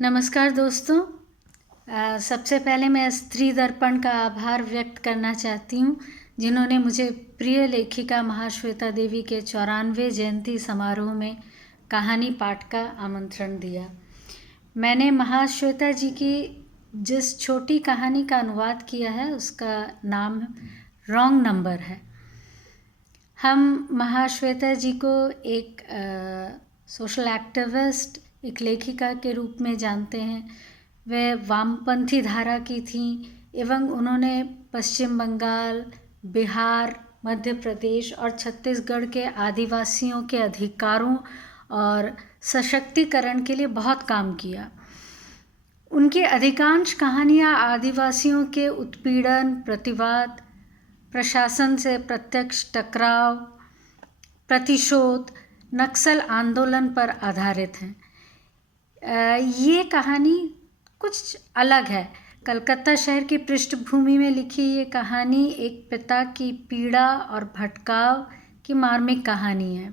नमस्कार दोस्तों। सबसे पहले मैं स्त्री दर्पण का आभार व्यक्त करना चाहती हूँ जिन्होंने मुझे प्रिय लेखिका महाश्वेता देवी के 94वें जयंती समारोह में कहानी पाठ का आमंत्रण दिया। मैंने महाश्वेता जी की जिस छोटी कहानी का अनुवाद किया है उसका नाम रॉन्ग नंबर है। हम महाश्वेता जी को एक सोशल एक्टिविस्ट, एक लेखिका के रूप में जानते हैं। वे वामपंथी धारा की थीं एवं उन्होंने पश्चिम बंगाल, बिहार, मध्य प्रदेश और छत्तीसगढ़ के आदिवासियों के अधिकारों और सशक्तिकरण के लिए बहुत काम किया। उनकी अधिकांश कहानियाँ आदिवासियों के उत्पीड़न, प्रतिवाद, प्रशासन से प्रत्यक्ष टकराव, प्रतिशोध, नक्सल आंदोलन पर आधारित हैं। ये कहानी कुछ अलग है। कलकत्ता शहर की पृष्ठभूमि में लिखी ये कहानी एक पिता की पीड़ा और भटकाव की मार्मिक कहानी है।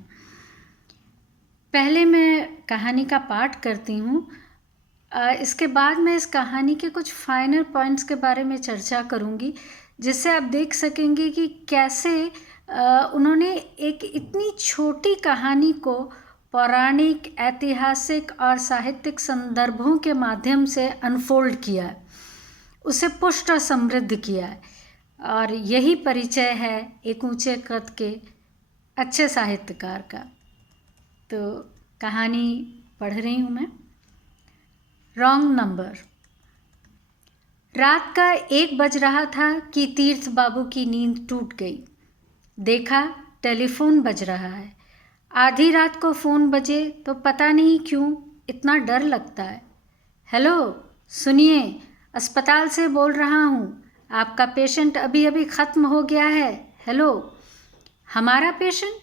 पहले मैं कहानी का पाठ करती हूँ। इसके बाद मैं इस कहानी के कुछ फाइनल पॉइंट्स के बारे में चर्चा करूँगी, जिससे आप देख सकेंगे कि कैसे उन्होंने एक इतनी छोटी कहानी को पौराणिक, ऐतिहासिक और साहित्यिक संदर्भों के माध्यम से अनफोल्ड किया है, उसे पुष्ट और समृद्ध किया है। और यही परिचय है एक ऊंचे कद के अच्छे साहित्यकार का। तो कहानी पढ़ रही हूँ मैं। Wrong number. रात का 1 बज रहा था कि तीर्थ बाबू की नींद टूट गई। देखा टेलीफोन बज रहा है। आधी रात को फ़ोन बजे तो पता नहीं क्यों इतना डर लगता है। हेलो, सुनिए, अस्पताल से बोल रहा हूँ, आपका पेशेंट अभी अभी ख़त्म हो गया है। हेलो। हमारा पेशेंट?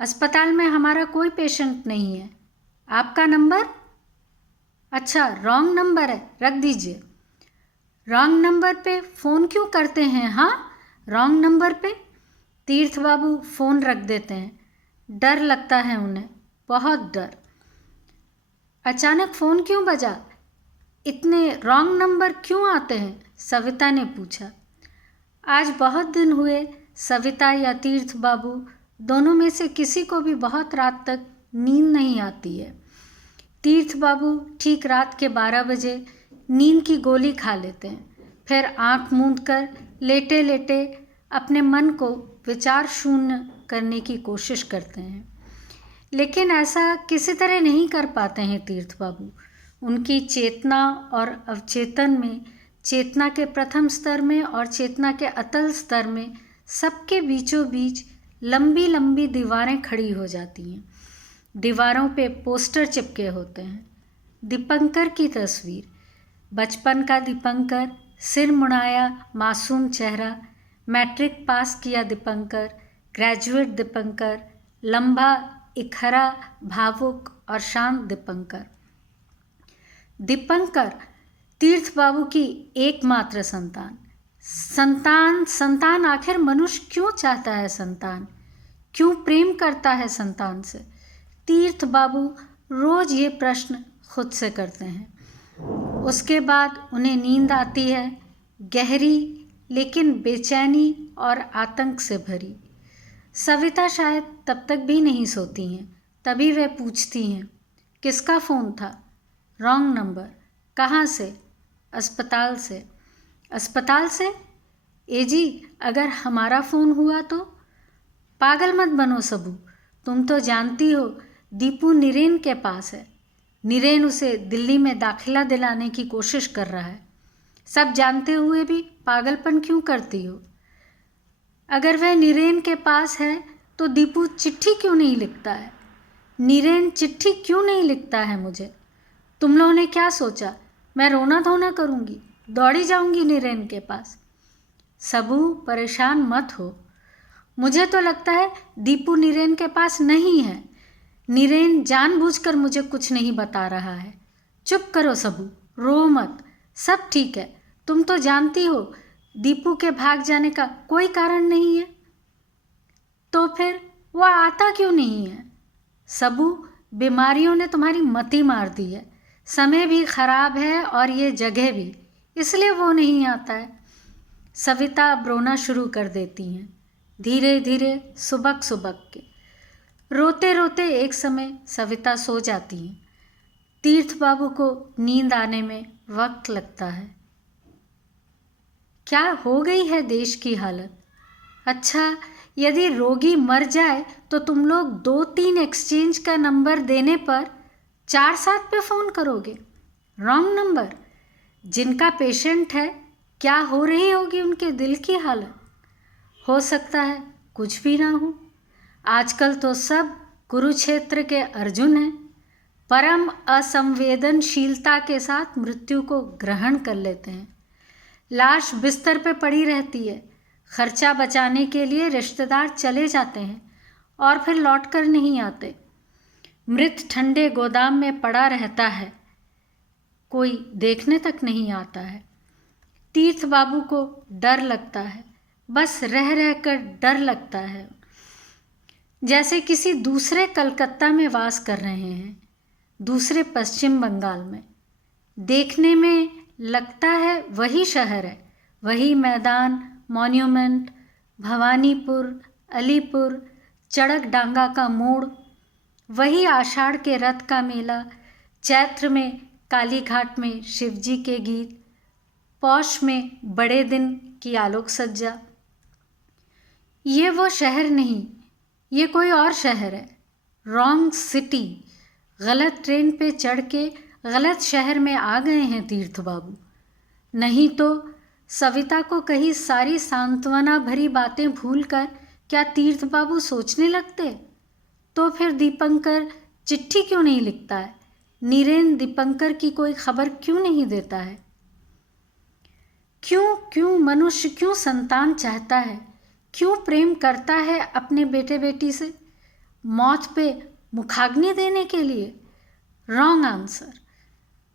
अस्पताल में हमारा कोई पेशेंट नहीं है। आपका नंबर? अच्छा, रॉन्ग नंबर है, रख दीजिए। रॉन्ग नंबर पे फ़ोन क्यों करते हैं? हाँ, रॉन्ग नंबर पे। तीर्थ बाबू फ़ोन रख देते हैं। डर लगता है उन्हें, बहुत डर। अचानक फ़ोन क्यों बजा? इतने रॉन्ग नंबर क्यों आते हैं? सविता ने पूछा। आज बहुत दिन हुए सविता या तीर्थ बाबू दोनों में से किसी को भी बहुत रात तक नींद नहीं आती है। तीर्थ बाबू ठीक रात के 12 बजे नींद की गोली खा लेते हैं, फिर आँख मूंद कर लेटे लेटे अपने मन को विचार शून्य करने की कोशिश करते हैं, लेकिन ऐसा किसी तरह नहीं कर पाते हैं तीर्थ बाबू। उनकी चेतना और अवचेतन में, चेतना के प्रथम स्तर में और चेतना के अतल स्तर में, सबके बीचों बीच लंबी लंबी दीवारें खड़ी हो जाती हैं। दीवारों पे पोस्टर चिपके होते हैं। दीपंकर की तस्वीर, बचपन का दीपंकर, सिर मुड़ाया मासूम चेहरा, मैट्रिक पास किया दीपंकर, ग्रेजुएट दीपंकर, लंबा, इखरा, भावुक और शांत दीपंकर। दीपंकर तीर्थ बाबू की एकमात्र संतान। संतान आखिर मनुष्य क्यों चाहता है? संतान क्यों प्रेम करता है संतान से? तीर्थ बाबू रोज ये प्रश्न खुद से करते हैं। उसके बाद उन्हें नींद आती है, गहरी लेकिन बेचैनी और आतंक से भरी। सविता शायद तब तक भी नहीं सोती हैं। तभी वे पूछती हैं, किसका फ़ोन था? Wrong number. कहाँ से? अस्पताल से। अस्पताल से? ए जी, अगर हमारा फ़ोन हुआ तो? पागल मत बनो सबू, तुम तो जानती हो दीपू नीरेन के पास है। नीरेन उसे दिल्ली में दाखिला दिलाने की कोशिश कर रहा है। सब जानते हुए भी पागलपन क्यों करती हो? अगर वह नीरेन के पास है तो दीपू चिट्ठी क्यों नहीं लिखता है? नीरेन चिट्ठी क्यों नहीं लिखता है मुझे? तुम लोगों ने क्या सोचा मैं रोना धोना करूँगी, दौड़ी जाऊँगी नीरेन के पास? सबू, परेशान मत हो। मुझे तो लगता है दीपू नीरेन के पास नहीं है। नीरेन जानबूझकर मुझे कुछ नहीं बता रहा है। चुप करो सबू, रो मत, सब ठीक है। तुम तो जानती हो दीपू के भाग जाने का कोई कारण नहीं है। तो फिर वह आता क्यों नहीं है? सबू, बीमारियों ने तुम्हारी मति मार दी है। समय भी खराब है और ये जगह भी, इसलिए वो नहीं आता है। सविता अब रोना शुरू कर देती हैं, धीरे धीरे सुबक सुबक के। रोते रोते एक समय सविता सो जाती हैं। तीर्थ बाबू को नींद आने में वक्त लगता है। क्या हो गई है देश की हालत? अच्छा, यदि रोगी मर जाए तो तुम लोग 2-3 एक्सचेंज का नंबर देने पर 4-7 पे फ़ोन करोगे। Wrong number. जिनका पेशेंट है, क्या हो रही होगी उनके दिल की हालत? हो सकता है कुछ भी ना हो। आजकल तो सब कुरुक्षेत्र के अर्जुन हैं। परम असंवेदनशीलता के साथ मृत्यु को ग्रहण कर लेते हैं। लाश बिस्तर पे पड़ी रहती है। खर्चा बचाने के लिए रिश्तेदार चले जाते हैं और फिर लौट कर नहीं आते। मृत ठंडे गोदाम में पड़ा रहता है, कोई देखने तक नहीं आता है। तीर्थ बाबू को डर लगता है, बस रह रह कर डर लगता है, जैसे किसी दूसरे कलकत्ता में वास कर रहे हैं, दूसरे पश्चिम बंगाल में। देखने में लगता है वही शहर है, वही मैदान, मॉन्यूमेंट, भवानीपुर, अलीपुर, चड़क डांगा का मोड़, वही आषाढ़ के रथ का मेला, चैत्र में काली घाट में शिवजी के गीत, पौष में बड़े दिन की आलोक सज्जा। ये वो शहर नहीं, ये कोई और शहर है। Wrong city. गलत ट्रेन पे चढ़ के गलत शहर में आ गए हैं तीर्थ बाबू। नहीं तो सविता को कही सारी सांत्वना भरी बातें भूलकर क्या तीर्थ बाबू सोचने लगते? तो फिर दीपंकर चिट्ठी क्यों नहीं लिखता है? नीरेन दीपंकर की कोई खबर क्यों नहीं देता है? क्यों मनुष्य क्यों संतान चाहता है? क्यों प्रेम करता है अपने बेटे बेटी से? मौत पे मुखाग्नि देने के लिए? Wrong answer.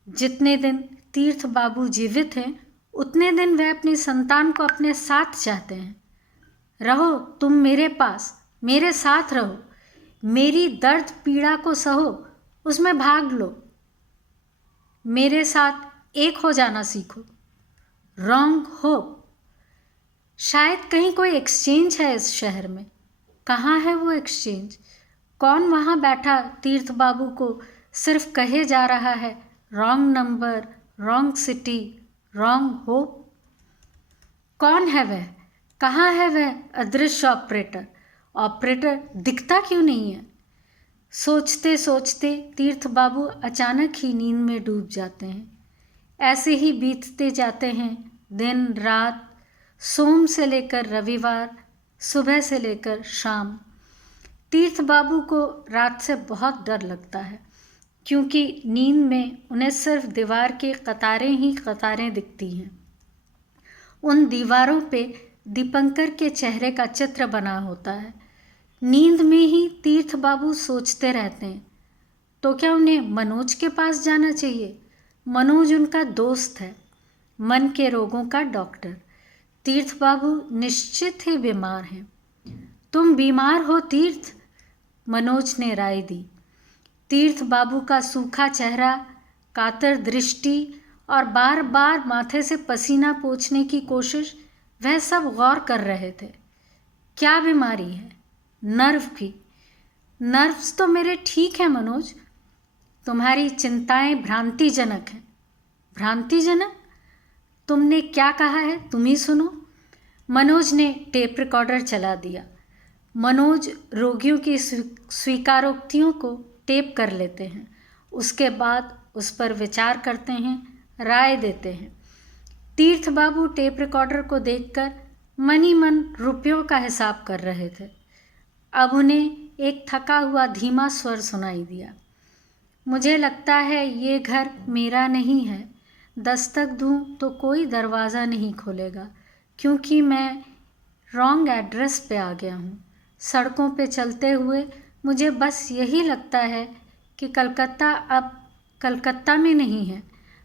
जितने दिन तीर्थ बाबू जीवित हैं, उतने दिन वह अपनी संतान को अपने साथ चाहते हैं। रहो तुम मेरे पास, मेरे साथ रहो, मेरी दर्द पीड़ा को सहो, उसमें भाग लो, मेरे साथ एक हो जाना सीखो। Wrong hope. शायद कहीं कोई एक्सचेंज है इस शहर में। कहाँ है वो एक्सचेंज? कौन वहाँ बैठा तीर्थ बाबू को सिर्फ कहे जा रहा है wrong number, wrong city, wrong hope? कौन है वह? कहाँ है वह अदृश्य ऑपरेटर? ऑपरेटर दिखता क्यों नहीं है? सोचते सोचते तीर्थ बाबू अचानक ही नींद में डूब जाते हैं। ऐसे ही बीतते जाते हैं दिन रात, सोम से लेकर रविवार, सुबह से लेकर शाम। तीर्थ बाबू को रात से बहुत डर लगता है, क्योंकि नींद में उन्हें सिर्फ दीवार की कतारें ही कतारें दिखती हैं। उन दीवारों पे दीपंकर के चेहरे का चित्र बना होता है। नींद में ही तीर्थ बाबू सोचते रहते हैं, तो क्या उन्हें मनोज के पास जाना चाहिए? मनोज उनका दोस्त है, मन के रोगों का डॉक्टर। तीर्थ बाबू निश्चित ही बीमार हैं। तुम बीमार हो तीर्थ, मनोज ने राय दी। तीर्थ बाबू का सूखा चेहरा, कातर दृष्टि और बार बार माथे से पसीना पोंछने की कोशिश, वह सब गौर कर रहे थे। क्या बीमारी है? नर्व भी। नर्व्स तो मेरे ठीक है मनोज, तुम्हारी चिंताएं भ्रांतिजनक हैं। भ्रांतिजनक? तुमने क्या कहा है, तुम ही सुनो। मनोज ने टेप रिकॉर्डर चला दिया। मनोज रोगियों की स्वीकारोक्तियों को टेप कर लेते हैं, उसके बाद उस पर विचार करते हैं, राय देते हैं। तीर्थ बाबू टेप रिकॉर्डर को देखकर मन ही मन रुपयों का हिसाब कर रहे थे। अब उन्हें एक थका हुआ धीमा स्वर सुनाई दिया। मुझे लगता है ये घर मेरा नहीं है। दस्तक दूं तो कोई दरवाज़ा नहीं खोलेगा, क्योंकि मैं रॉन्ग एड्रेस पे आ गया हूँ। सड़कों पे चलते हुए मुझे बस यही लगता है कि कलकत्ता अब कलकत्ता में नहीं है।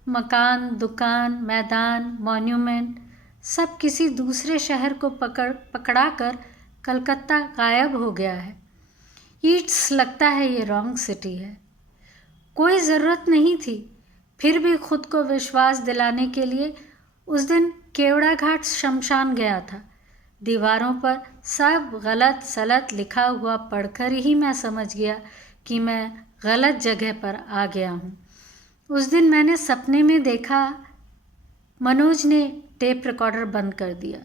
मकान, दुकान, मैदान, मॉन्यूमेंट सब किसी दूसरे शहर को पकड़ा कर कलकत्ता गायब हो गया है। ईट्स लगता है ये रॉन्ग सिटी है। कोई ज़रूरत नहीं थी, फिर भी खुद को विश्वास दिलाने के लिए उस दिन केवड़ा घाट शमशान गया था। दीवारों पर सब गलत सलत लिखा हुआ पढ़कर ही मैं समझ गया कि मैं गलत जगह पर आ गया हूँ। उस दिन मैंने सपने में देखा। मनोज ने टेप रिकॉर्डर बंद कर दिया।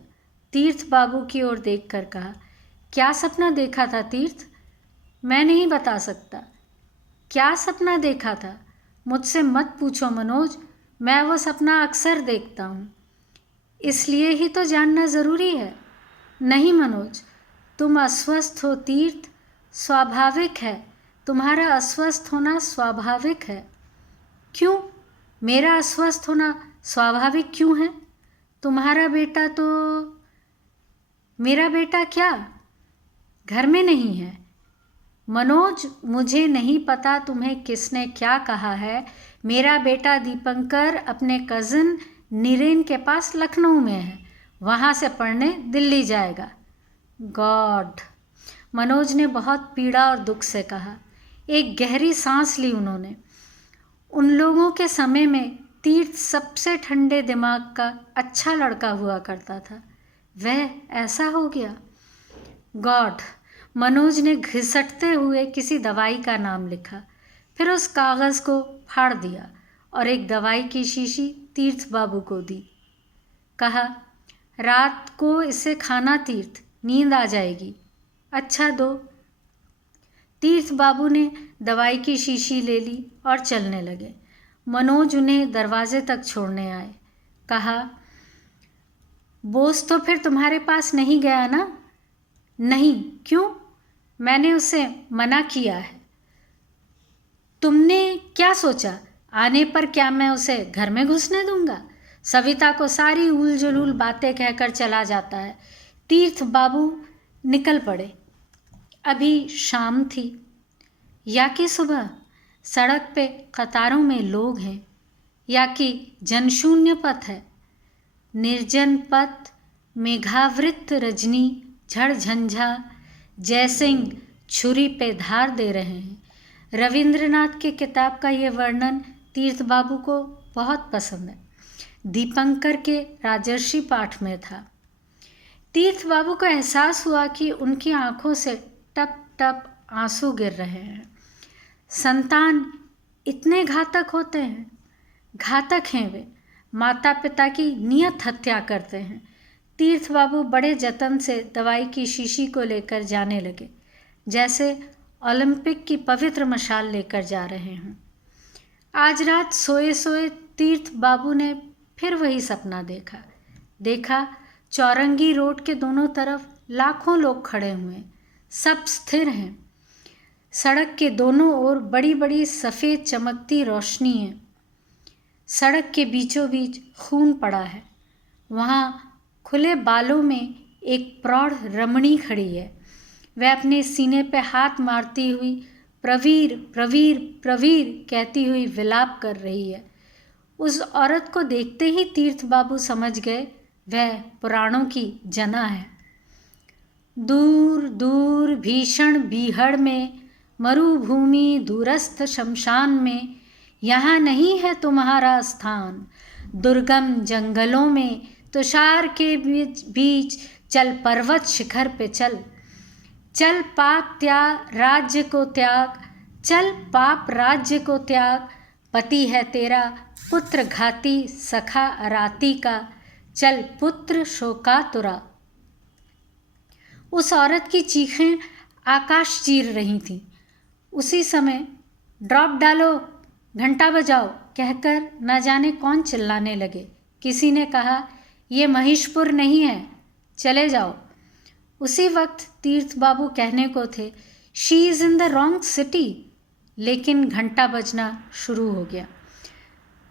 तीर्थ बाबू की ओर देखकर कहा, क्या सपना देखा था तीर्थ? मैं नहीं बता सकता। क्या सपना देखा था? मुझसे मत पूछो मनोज, मैं वो सपना अक्सर देखता हूँ। इसलिए ही तो जानना ज़रूरी है। नहीं मनोज, तुम अस्वस्थ हो तीर्थ, स्वाभाविक है। तुम्हारा अस्वस्थ होना स्वाभाविक है। क्यों? मेरा अस्वस्थ होना स्वाभाविक क्यों है? तुम्हारा बेटा तो... मेरा बेटा क्या घर में नहीं है? मनोज, मुझे नहीं पता तुम्हें किसने क्या कहा है। मेरा बेटा दीपंकर अपने कज़न नीरेन के पास लखनऊ में है। वहाँ से पढ़ने दिल्ली जाएगा। गॉड, मनोज ने बहुत पीड़ा और दुख से कहा। एक गहरी सांस ली उन्होंने। उन लोगों के समय में तीर्थ सबसे ठंडे दिमाग का अच्छा लड़का हुआ करता था। वह ऐसा हो गया। गॉड, मनोज ने घिसटते हुए किसी दवाई का नाम लिखा, फिर उस कागज़ को फाड़ दिया और एक दवाई की शीशी तीर्थ बाबू को दी। कहा, रात को इसे खाना तीर्थ, नींद आ जाएगी। अच्छा दो। तीर्थ बाबू ने दवाई की शीशी ले ली और चलने लगे। मनोज उन्हें दरवाजे तक छोड़ने आए। कहा, बोस तो फिर तुम्हारे पास नहीं गया ना? नहीं। क्यों? मैंने उसे मना किया है। तुमने क्या सोचा? आने पर क्या मैं उसे घर में घुसने दूंगा? सविता को सारी उल जुलूल बातें कहकर चला जाता है। तीर्थ बाबू निकल पड़े। अभी शाम थी या कि सुबह। सड़क पे कतारों में लोग हैं या कि जनशून्य पथ है। निर्जन पथ, मेघावृत रजनी, झड़झंझा, जयसिंह छुरी पे धार दे रहे हैं। रविंद्रनाथ की किताब का ये वर्णन तीर्थ बाबू को बहुत पसंद है। दीपंकर के राजर्षि पाठ में था। तीर्थ बाबू को एहसास हुआ कि उनकी आंखों से टप टप आंसू गिर रहे हैं। संतान इतने घातक होते हैं? घातक हैं वे। माता पिता की नियत हत्या करते हैं। तीर्थ बाबू बड़े जतन से दवाई की शीशी को लेकर जाने लगे, जैसे ओलंपिक की पवित्र मशाल लेकर जा रहे हैं। आज रात सोए सोए तीर्थ बाबू ने फिर वही सपना देखा। चौरंगी रोड के दोनों तरफ लाखों लोग खड़े हुए हैं। सब स्थिर हैं। सड़क के दोनों ओर बड़ी बड़ी सफ़ेद चमकती रोशनी है। सड़क के बीचों बीच खून पड़ा है। वहाँ खुले बालों में एक प्रौढ़ रमणी खड़ी है। वह अपने सीने पे हाथ मारती हुई प्रवीर प्रवीर प्रवीर कहती हुई विलाप कर रही है। उस औरत को देखते ही तीर्थ बाबू समझ गए वह पुराणों की जना है। दूर दूर भीषण बीहड़ में, मरुभूमि दूरस्थ शमशान में, यहाँ नहीं है तुम्हारा स्थान। दुर्गम जंगलों में, तुषार के बीच बीच, चल पर्वत शिखर पे चल। चल पाप त्याग राज्य को त्याग, चल पाप राज्य को त्याग। पति है तेरा पुत्र घाती, सखा अराती का, चल पुत्र शोकातुरा। उस औरत की चीखें आकाश चीर रही थीं। उसी समय ड्रॉप डालो, घंटा बजाओ कहकर न जाने कौन चिल्लाने लगे। किसी ने कहा, ये महिषपुर नहीं है, चले जाओ। उसी वक्त तीर्थ बाबू कहने को थे, she is in the wrong city, लेकिन घंटा बजना शुरू हो गया।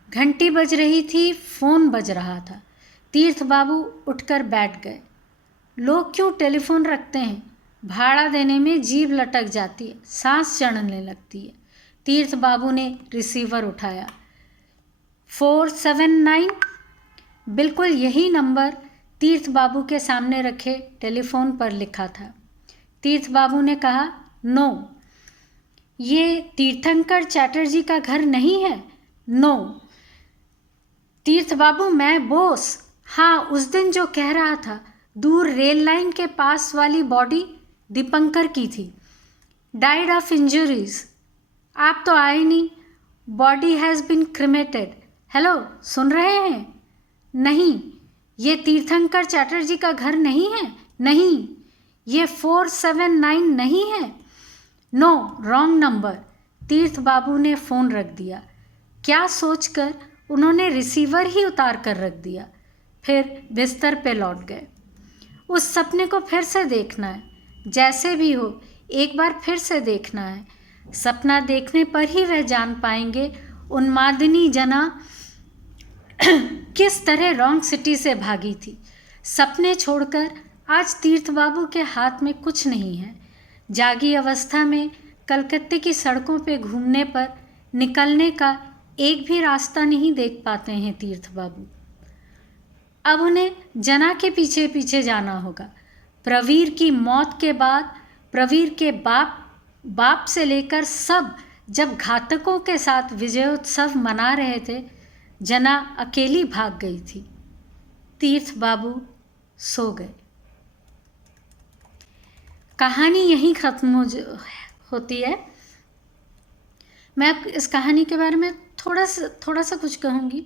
घंटी बज रही थी, फ़ोन बज रहा था। तीर्थ बाबू उठकर बैठ गए। लोग क्यों टेलीफोन रखते हैं? भाड़ा देने में जीभ लटक जाती है, सांस चढ़ने लगती है। तीर्थ बाबू ने रिसीवर उठाया। 479, बिल्कुल यही नंबर तीर्थ बाबू के सामने रखे टेलीफोन पर लिखा था। तीर्थ बाबू ने कहा, नो, ये तीर्थंकर चैटर्जी का घर नहीं है। नो, तीर्थ बाबू, मैं बोस। हाँ, उस दिन जो कह रहा था, दूर रेल लाइन के पास वाली बॉडी दीपंकर की थी, डाइड ऑफ इंजरीज। आप तो आए नहीं। Body has been cremated. Hello, सुन रहे हैं? नहीं, ये तीर्थंकर चैटर्जी का घर नहीं है। नहीं, ये 479 नहीं है। No, wrong number. Tirtha Babu ने फ़ोन रख दिया। क्या सोचकर उन्होंने रिसीवर ही उतार कर रख दिया। फिर बिस्तर पे लौट गए। उस सपने को फिर से देखना है, जैसे भी हो एक बार फिर से देखना है। सपना देखने पर ही वह जान पाएंगे उन्मादिनी जना किस तरह रॉन्ग सिटी से भागी थी। सपने छोड़कर आज तीर्थ बाबू के हाथ में कुछ नहीं है। जागी अवस्था में कलकत्ते की सड़कों पे घूमने पर निकलने का एक भी रास्ता नहीं देख पाते हैं तीर्थ बाबू। अब उन्हें जना के पीछे पीछे जाना होगा। प्रवीर की मौत के बाद प्रवीर के बाप से लेकर सब जब घातकों के साथ विजयोत्सव मना रहे थे, जना अकेली भाग गई थी। तीर्थ बाबू सो गए। कहानी यहीं ख़त्म होती है। मैं इस कहानी के बारे में थोड़ा सा कुछ कहूँगी।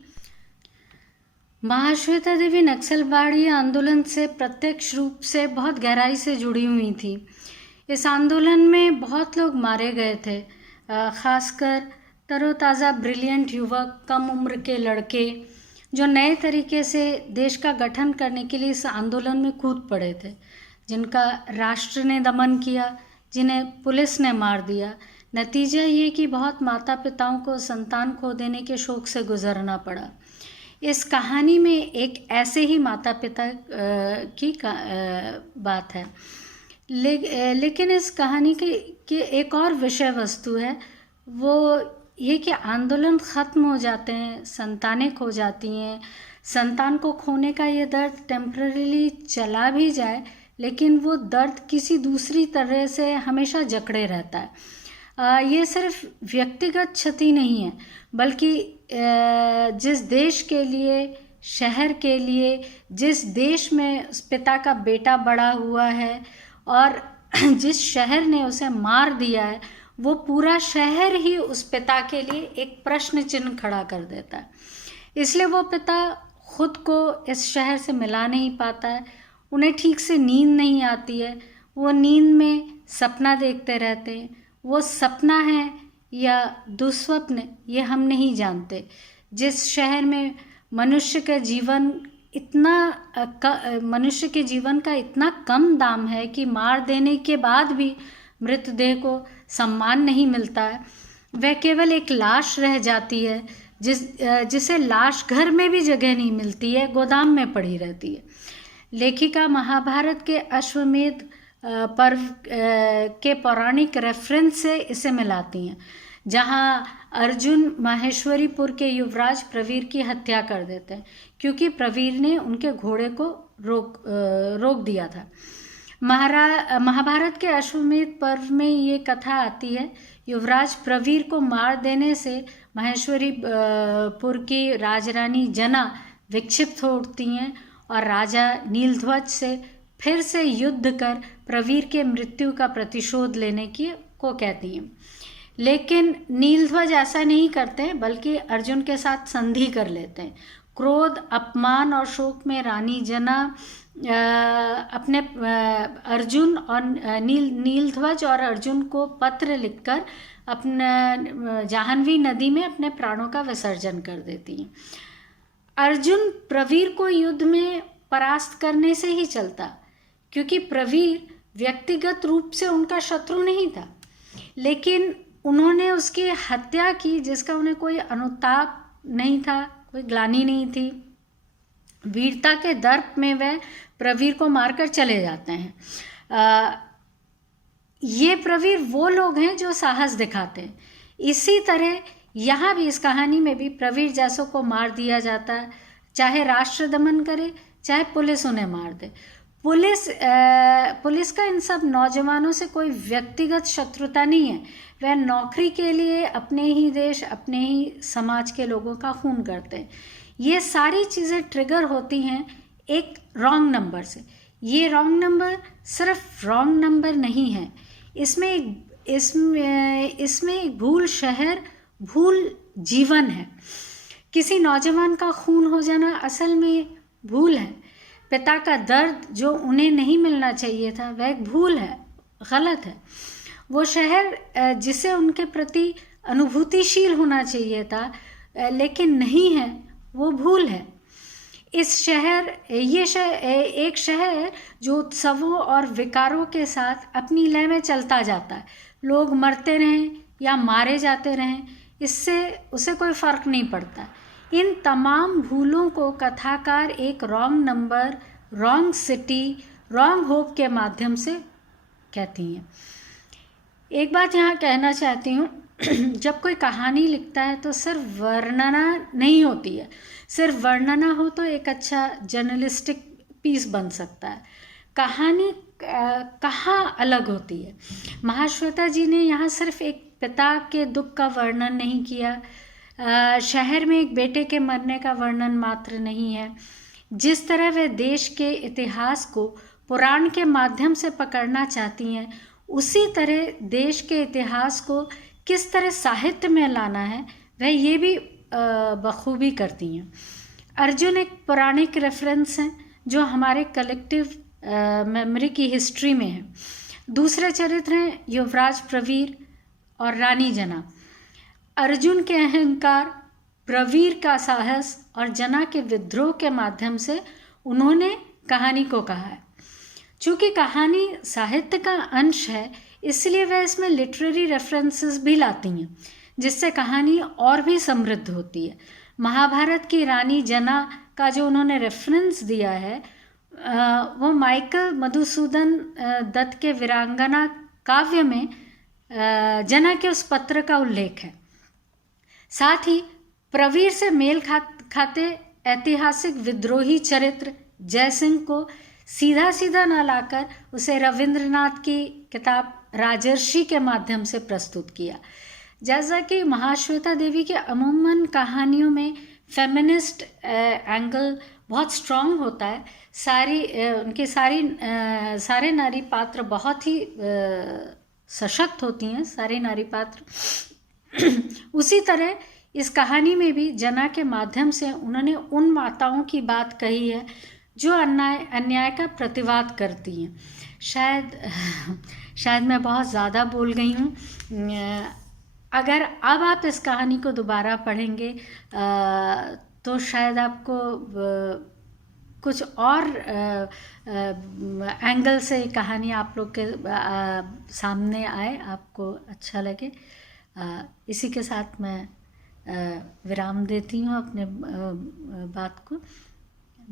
महाश्वेता देवी नक्सलवाड़ी आंदोलन से प्रत्यक्ष रूप से बहुत गहराई से जुड़ी हुई थी। इस आंदोलन में बहुत लोग मारे गए थे, ख़ासकर तरोताज़ा ब्रिलियंट युवक, कम उम्र के लड़के जो नए तरीके से देश का गठन करने के लिए इस आंदोलन में कूद पड़े थे, जिनका राष्ट्र ने दमन किया, जिन्हें पुलिस ने मार दिया। नतीजा ये कि बहुत माता पिताओं को संतान खो देने के शोक से गुजरना पड़ा। इस कहानी में एक ऐसे ही माता पिता की बात है, लेकिन इस कहानी की एक और विषय वस्तु है। वो ये कि आंदोलन ख़त्म हो जाते हैं, संतानें खो जाती हैं। संतान को खोने का ये दर्द टेम्पररीली चला भी जाए, लेकिन वो दर्द किसी दूसरी तरह से हमेशा जकड़े रहता है। ये सिर्फ व्यक्तिगत क्षति नहीं है, बल्कि जिस देश के लिए, शहर के लिए, जिस देश में उस पिता का बेटा बड़ा हुआ है और जिस शहर ने उसे मार दिया है, वो पूरा शहर ही उस पिता के लिए एक प्रश्न चिन्ह खड़ा कर देता है। इसलिए वो पिता खुद को इस शहर से मिला नहीं पाता है। उन्हें ठीक से नींद नहीं आती है। वो नींद में सपना देखते रहते हैं। वो सपना है या दुस्वप्न, ये हम नहीं जानते। जिस शहर में मनुष्य के जीवन का इतना कम दाम है कि मार देने के बाद भी मृतदेह को सम्मान नहीं मिलता है, वह केवल एक लाश रह जाती है, जिसे लाश घर में भी जगह नहीं मिलती है, गोदाम में पड़ी रहती है। लेखिका महाभारत के अश्वमेध पर्व के पौराणिक रेफरेंस से इसे मिलाती हैं, जहां अर्जुन माहेश्वरीपुर के युवराज प्रवीर की हत्या कर देते हैं, क्योंकि प्रवीर ने उनके घोड़े को रोक दिया था। महाभारत के अश्वमेध पर्व में ये कथा आती है। युवराज प्रवीर को मार देने से माहेश्वरीपुर की राजरानी जना विक्षिप्त होती हैं और राजा नीलध्वज से फिर से युद्ध कर प्रवीर के मृत्यु का प्रतिशोध लेने को कहती हैं। लेकिन नीलध्वज ऐसा नहीं करते, बल्कि अर्जुन के साथ संधि कर लेते हैं। क्रोध, अपमान और शोक में रानी जना अपने अर्जुन और नीलध्वज और अर्जुन को पत्र लिखकर अपने जाह्नवी नदी में अपने प्राणों का विसर्जन कर देती हैं। अर्जुन प्रवीर को युद्ध में परास्त करने से ही चलता, क्योंकि प्रवीर व्यक्तिगत रूप से उनका शत्रु नहीं था, लेकिन उन्होंने उसकी हत्या की जिसका उन्हें कोई अनुताप नहीं था, कोई ग्लानि नहीं थी। वीरता के दर्प में वह प्रवीर को मारकर चले जाते हैं। ये प्रवीर वो लोग हैं जो साहस दिखाते हैं। इसी तरह यहाँ भी, इस कहानी में भी प्रवीर जैसों को मार दिया जाता है, चाहे राष्ट्र दमन करे, चाहे पुलिस उन्हें मार दे। पुलिस का इन सब नौजवानों से कोई व्यक्तिगत शत्रुता नहीं है। वह नौकरी के लिए अपने ही देश, अपने ही समाज के लोगों का खून करते हैं। ये सारी चीज़ें ट्रिगर होती हैं एक रॉन्ग नंबर से। ये रॉन्ग नंबर सिर्फ रॉन्ग नंबर नहीं है, इसमें एक भूल शहर, भूल जीवन है। किसी नौजवान का खून हो जाना असल में भूल है। पिता का दर्द जो उन्हें नहीं मिलना चाहिए था वह एक भूल है, गलत है। वो शहर जिसे उनके प्रति अनुभूतिशील होना चाहिए था लेकिन नहीं है, वो भूल है। एक शहर जो उत्सवों और विकारों के साथ अपनी लय में चलता जाता है। लोग मरते रहें या मारे जाते रहें, इससे उसे कोई फ़र्क नहीं पड़ता। इन तमाम भूलों को कथाकार एक wrong number, wrong city, wrong hope के माध्यम से कहती हैं। एक बात यहाँ कहना चाहती हूँ, जब कोई कहानी लिखता है तो सिर्फ वर्णना नहीं होती है। सिर्फ वर्णना हो तो एक अच्छा जर्नलिस्टिक पीस बन सकता है। कहानी कहाँ अलग होती है। महाश्वेता जी ने यहाँ सिर्फ एक पिता के दुख का वर्णन नहीं किया, शहर में एक बेटे के मरने का वर्णन मात्र नहीं है। जिस तरह वे देश के इतिहास को पुराण के माध्यम से पकड़ना चाहती हैं, उसी तरह देश के इतिहास को किस तरह साहित्य में लाना है वह ये भी बखूबी करती हैं। अर्जुन एक पौराणिक रेफरेंस है जो हमारे कलेक्टिव मेमोरी की हिस्ट्री में है। दूसरे चरित्र हैं युवराज प्रवीर और रानी जना। अर्जुन के अहंकार, प्रवीर का साहस और जना के विद्रोह के माध्यम से उन्होंने कहानी को कहा है। चूँकि कहानी साहित्य का अंश है, इसलिए वह इसमें लिटरेरी रेफरेंसेस भी लाती हैं, जिससे कहानी और भी समृद्ध होती है। महाभारत की रानी जना का जो उन्होंने रेफरेंस दिया है वो माइकल मधुसूदन दत्त के वीरांगना काव्य में जना के उस पत्र का उल्लेख है। साथ ही प्रवीर से मेल खाते ऐतिहासिक विद्रोही चरित्र जयसिंह को सीधा सीधा न लाकर उसे रविंद्रनाथ की किताब राजर्षि के माध्यम से प्रस्तुत किया। जैसा कि महाश्वेता देवी के अमूमन कहानियों में फेमिनिस्ट एंगल बहुत स्ट्रॉन्ग होता है। उनके सारे नारी पात्र बहुत ही सशक्त होती हैं, सारे नारी पात्र। उसी तरह इस कहानी में भी जना के माध्यम से उन्होंने उन माताओं की बात कही है जो अन्याय का प्रतिवाद करती हैं। शायद मैं बहुत ज़्यादा बोल गई हूँ। अगर अब आप इस कहानी को दोबारा पढ़ेंगे तो शायद आपको कुछ और एंगल से कहानी आप लोग के सामने आए, आपको अच्छा लगे। इसी के साथ मैं विराम देती हूँ अपने बात को।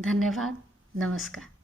धन्यवाद, नमस्कार।